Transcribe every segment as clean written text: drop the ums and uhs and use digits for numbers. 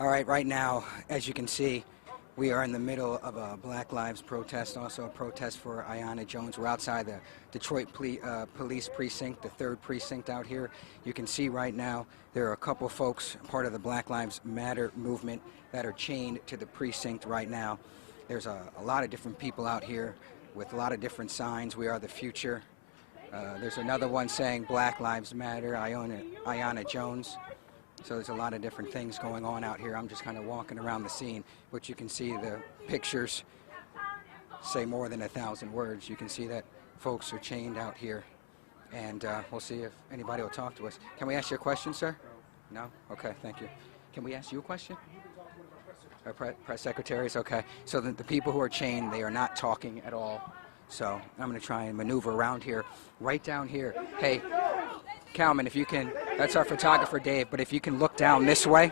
All right, right now, as you can see, we are in the middle of a Black Lives protest, also a protest for Ayanna Jones. We're outside the Detroit Police Precinct, the 3rd precinct out here. You can see right now there are a couple folks, part of the Black Lives Matter movement, that are chained to the precinct right now. There's a lot of different people out here with a lot of different signs. We are the future. There's another one saying Black Lives Matter, Ayanna Jones. So there's a lot of different things going on out here. I'm just kind of walking around the scene, but you can see the pictures say more than 1,000 words. You can see that folks are chained out here, and we'll see if anybody will talk to us. Can we ask you a question, sir? No? Okay, thank you. Can we ask you a question? Press secretaries, okay. So the people who are chained, they are not talking at all. So I'm going to try and maneuver around here. Right down here. Hey, Calman, if you can, that's our photographer, Dave, but if you can look down this way,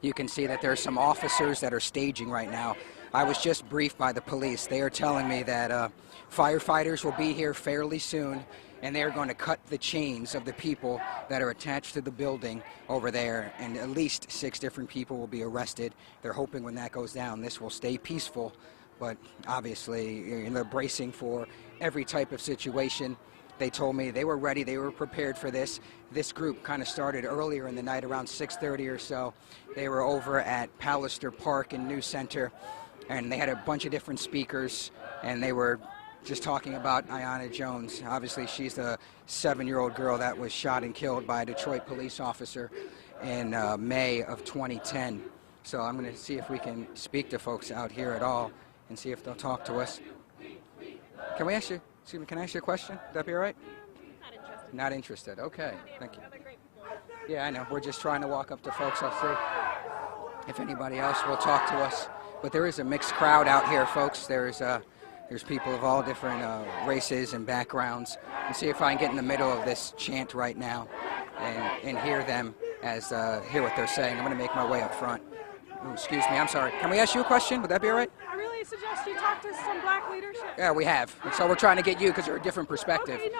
you can see that there are some officers that are staging right now. I was just briefed by the police. They are telling me that firefighters will be here fairly soon, and they are going to cut the chains of the people that are attached to the building over there, and at least 6 different people will be arrested. They're hoping when that goes down, this will stay peaceful, but obviously they're bracing for every type of situation. They told me they were ready, they were prepared for this. This group kind of started earlier in the night, around 6:30 or so. They were over at Pallister Park in New Center, and they had a bunch of different speakers, and they were just talking about Ayanna Jones. Obviously, she's the 7-year-old girl that was shot and killed by a Detroit police officer in May of 2010. So I'm going to see if we can speak to folks out here at all and see if they'll talk to us. Can we ask you? Excuse me, can I ask you a question? Would that be all right? Not interested. Okay, thank you. Yeah, I know. We're just trying to walk up to folks. I'll see if anybody else will talk to us. But there is a mixed crowd out here, folks. There's people of all different races and backgrounds. And see if I can get in the middle of this chant right now and hear them hear what they're saying. I'm going to make my way up front. Ooh, excuse me, I'm sorry. Can we ask you a question? Would that be all right? I really suggest you talk to some black leadership. Yeah, we have. So we're trying to get you because you're a different perspective. Okay, no,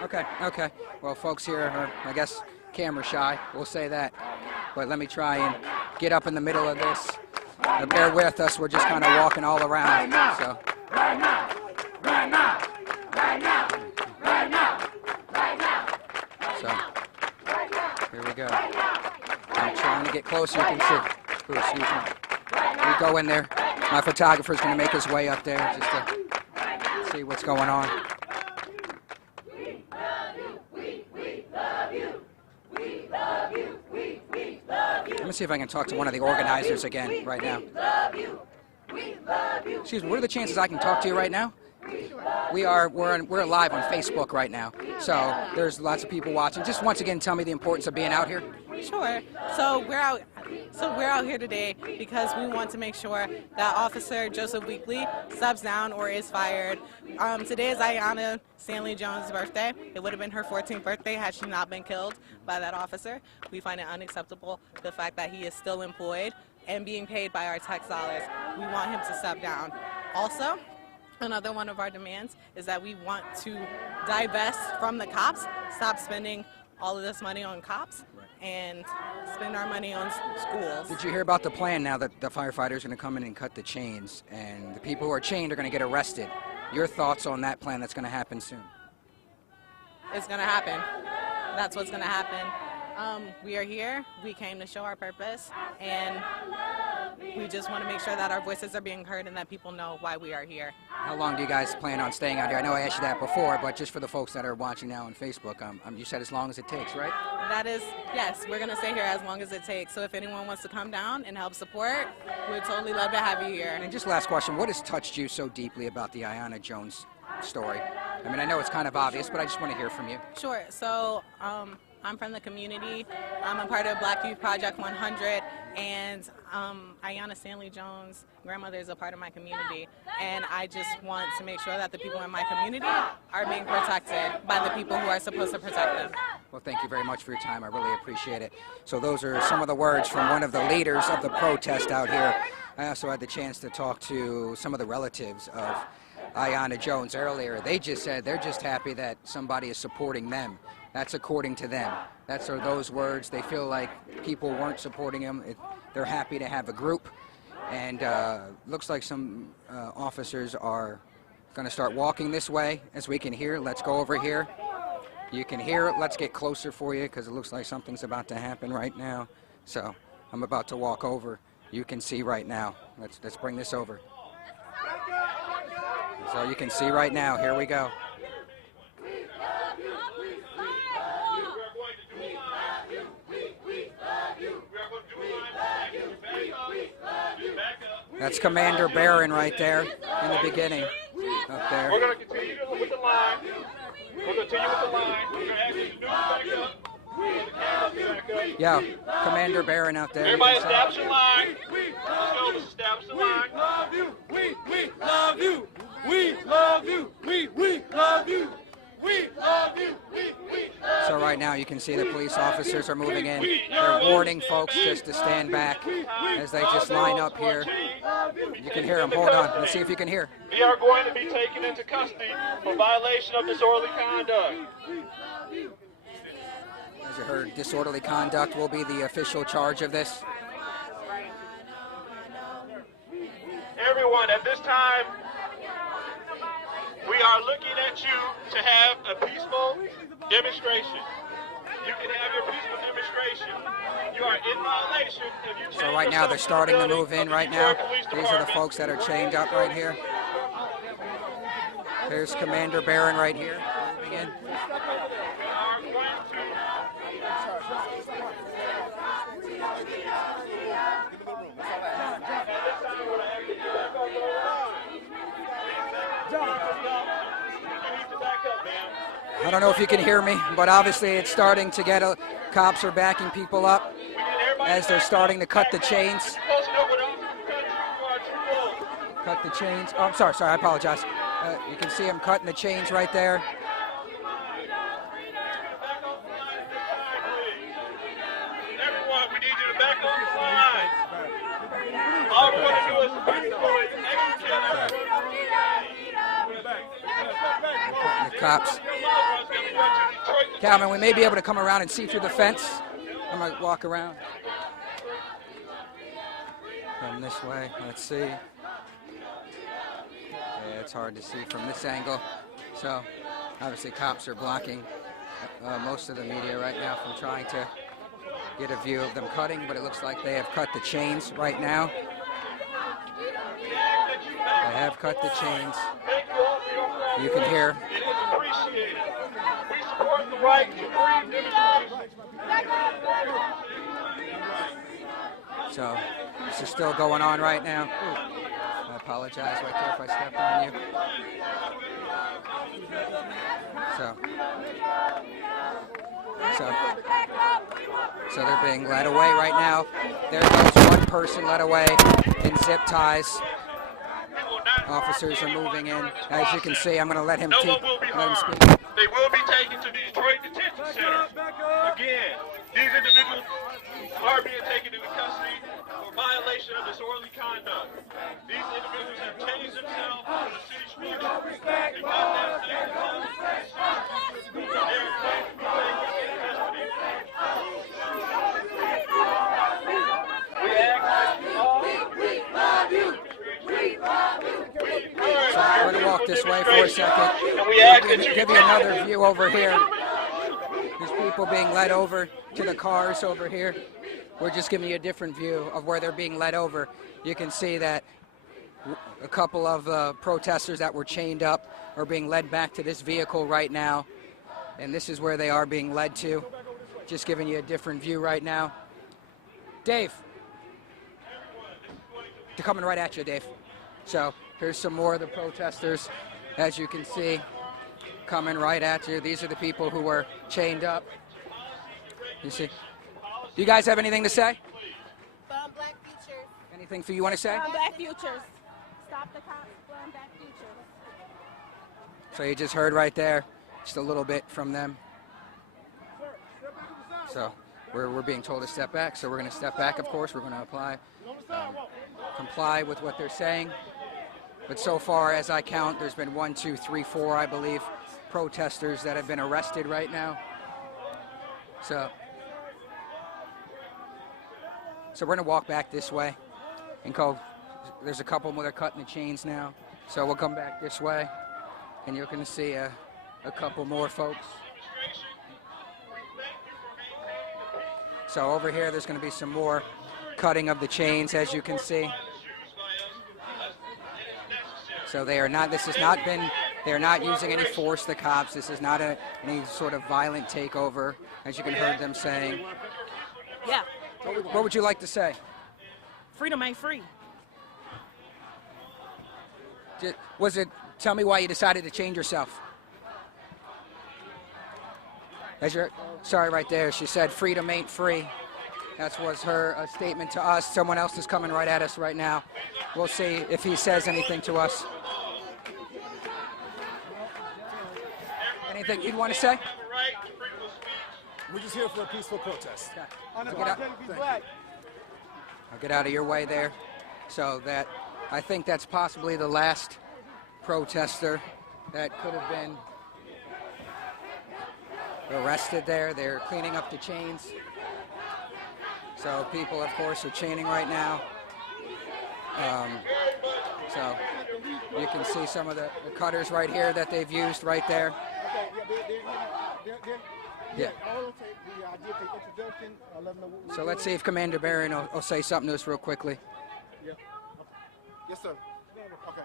I'm good. Okay. Well, folks here are, I guess, camera shy. We'll say that. But let me try and get up in the middle of this. Bear with us. We're just kind of walking all around. So. Right now. So, here we go. I'm trying to get closer. You can see. Ooh, excuse me. We go in there. My photographer's going to make his way up there just to see what's going on. Let me see if I can talk to one of the organizers again right now. Excuse me, what are the chances I can talk to you right now? We're live on Facebook right now, so there's lots of people watching. Just once again, tell me the importance of being out here. Sure. So we're out here today because we want to make sure that Officer Joseph Weekly steps down or is fired. Today is Ayanna Stanley Jones' birthday. It would have been her 14th birthday had she not been killed by that officer. We find it unacceptable the fact that he is still employed and being paid by our tax dollars. We want him to step down. Also, another one of our demands is that we want to divest from the cops, stop spending all of this money on cops, and spend our money on schools. Did you hear about the plan now that the firefighters are going to come in and cut the chains, and the people who are chained are going to get arrested? Your thoughts on that plan that's going to happen soon? It's going to happen. That's what's going to happen. We are here. We came to show our purpose, and we just want to make sure that our voices are being heard and that people know why we are here. How long do you guys plan on staying out here? I know I asked you that before, but just for the folks that are watching now on Facebook, you said as long as it takes, right? That is, yes, we're going to stay here as long as it takes. So if anyone wants to come down and help support, we'd totally love to have you here. And just last question, what has touched you so deeply about the Ayanna Jones story? I mean, I know it's kind of obvious, but I just want to hear from you. Sure. So I'm from the community. I'm a part of Black Youth Project 100, and Ayanna Stanley Jones' grandmother is a part of my community, and I just want to make sure that the people in my community are being protected by the people who are supposed to protect them. Well, thank you very much for your time. I really appreciate it. So those are some of the words from one of the leaders of the protest out here. I also had the chance to talk to some of the relatives of Ayanna Jones earlier. They just said they're just happy that somebody is supporting them That's according to them. That's those words. They feel like people weren't supporting them. They're happy to have a group. And looks like some officers are going to start walking this way, as we can hear. Let's go over here. You can hear it. Let's get closer for you because it looks like something's about to happen right now. So I'm about to walk over. You can see right now. Let's bring this over. So you can see right now. Here we go. That's Commander Barron right there in the beginning. Up there. We're going to continue with the line. We're going to continue with the line. We're going to ask you to do back up. Yeah, Commander Barron out there. Everybody establish a line. Let's go. Establish a line. We love you. We love you. We love you. We love you. We love you. So right now you can see the police officers are moving in. They're warning folks just to stand back as they just line up here. You can hear them. Hold on. Let's see if you can hear. We are going to be taken into custody for violation of disorderly conduct. As you heard, disorderly conduct will be the official charge of this. Everyone, at this time, we are looking at you to have a peaceful demonstration. You can have your peaceful demonstration. You are in violation if you change So right now they're starting to move in right now. These are the folks that are chained up right here. There's Commander Barron right here moving in. I don't know if you can hear me, but obviously it's starting to get cops are backing people up as they're starting to cut the chains. Cut the chains. Oh, I'm sorry, I apologize. You can see them cutting the chains right there. Everyone, we need you to back on the line. All we're going to do is The cops. Calvin, we may be able to come around and see through the fence. I'm going to walk around. Come this way. Let's see. Yeah, it's hard to see from this angle. So, obviously, cops are blocking most of the media right now from trying to get a view of them cutting, but it looks like they have cut the chains right now. They have cut the chains. You can hear. It is appreciated. We support the right to free demonstration. So this is still going on right now. Ooh, I apologize right there if I stepped on you. So they're being led away right now. There goes one person led away in zip ties. Officers are moving in. As you can see, I'm going to let him speak. They will be taken to the Detroit Detention Center. Again, these individuals are being taken into custody for violation of disorderly conduct. These individuals have changed themselves on the city streets. They got that thing themselves. They are going to be taken into custody. We ask that you all. So we're going to walk this way for a second. Give you another view over here. There's people being led over to the cars over here. We're just giving you a different view of where they're being led over. You can see that a couple of protesters that were chained up are being led back to this vehicle right now. And this is where they are being led to. Just giving you a different view right now. Dave. They're coming right at you, Dave. So here's some more of the protesters, as you can see, coming right at you. These are the people who were chained up. You see. Do you guys have anything to say? Burn Black Futures. Anything you want to say? Burn Black Futures. Stop the cops. Burn Black Futures. So you just heard right there, just a little bit from them. So we're being told to step back, so we're going to step back, of course. We're going to comply with what they're saying. But so far, as I count, there's been 1, 2, 3, 4, I believe, protesters that have been arrested right now. So we're going to walk back this way and go. There's a couple more that are cutting the chains now. So we'll come back this way, and you're going to see a couple more folks. So over here, there's going to be some more cutting of the chains, as you can see. So they are not. This has not been. They are not using any force. The cops. This is not any sort of violent takeover, as you can hear them saying. Yeah. What would you like to say? Freedom ain't free. Was it? Tell me why you decided to change yourself. Sorry, right there. She said, "Freedom ain't free." That was her statement to us. Someone else is coming right at us right now. We'll see if he says anything to us. Anything you'd want to say? We're just here for a peaceful protest. I'll get out of your way there. So that, I think that's possibly the last protester that could have been arrested there. They're cleaning up the chains. So people, of course, are chaining right now. So you can see some of the cutters right here that they've used right there. Yeah. So let's see if Commander Barron will say something to us real quickly. Yeah. Yes, sir. Okay.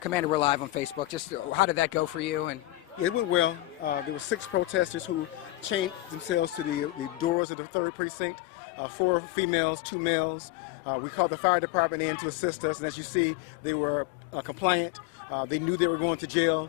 Commander, we're live on Facebook. Just how did that go for you? And yeah, it went well. There were 6 protesters who chained themselves to the doors of the 3rd precinct. 4 females, 2 males. We called the fire department in to assist us, and as you see, they were compliant. They knew they were going to jail.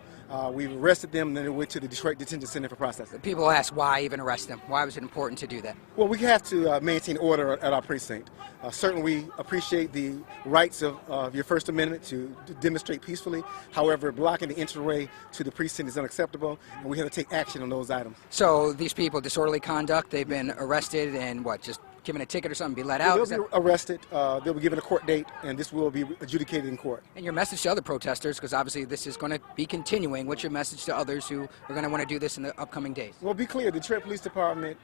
We arrested them, and then they went to the Detroit Detention Center for processing. People ask why even arrest them. Why was it important to do that? Well, we have to maintain order at our precinct. Certainly, we appreciate the rights of your First Amendment to demonstrate peacefully. However, blocking the entryway to the precinct is unacceptable, and we have to take action on those items. So these people, disorderly conduct, they've been arrested and what, just given a ticket or something, be let out? They'll be arrested, they'll be given a court date, and this will be adjudicated in court. And your message to other protesters, because obviously this is going to be continuing, what's your message to others who are going to want to do this in the upcoming days? Well, be clear, the Detroit Police Department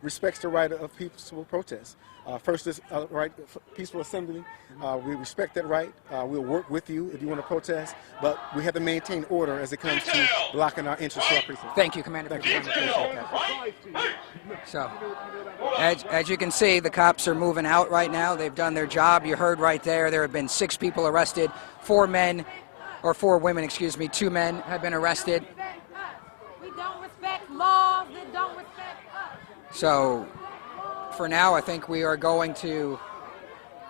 respects the right of peaceful protest. First is right, peaceful assembly. We respect that right. We'll work with you if you want to protest, but we have to maintain order as it comes to blocking our entrance to our precinct. Thank you, Commander. Thank you. Appreciate that. So, as you can see, the cops are moving out right now. They've done their job. You heard right there. There have been 6 people arrested, 4 women, 2 men have been arrested. We don't respect laws that don't respect us. So, for now, I think we are going to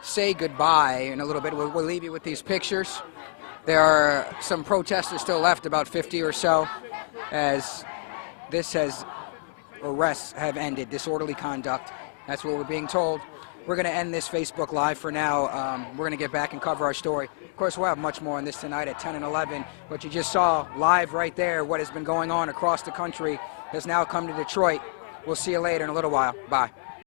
say goodbye in a little bit. We'll leave you with these pictures. There are some protesters still left, about 50 or so, as arrests have ended, disorderly conduct. That's what we're being told. We're going to end this Facebook Live for now. We're going to get back and cover our story. Of course, we'll have much more on this tonight at 10 and 11. What you just saw live right there, what has been going on across the country, has now come to Detroit. We'll see you later in a little while. Bye.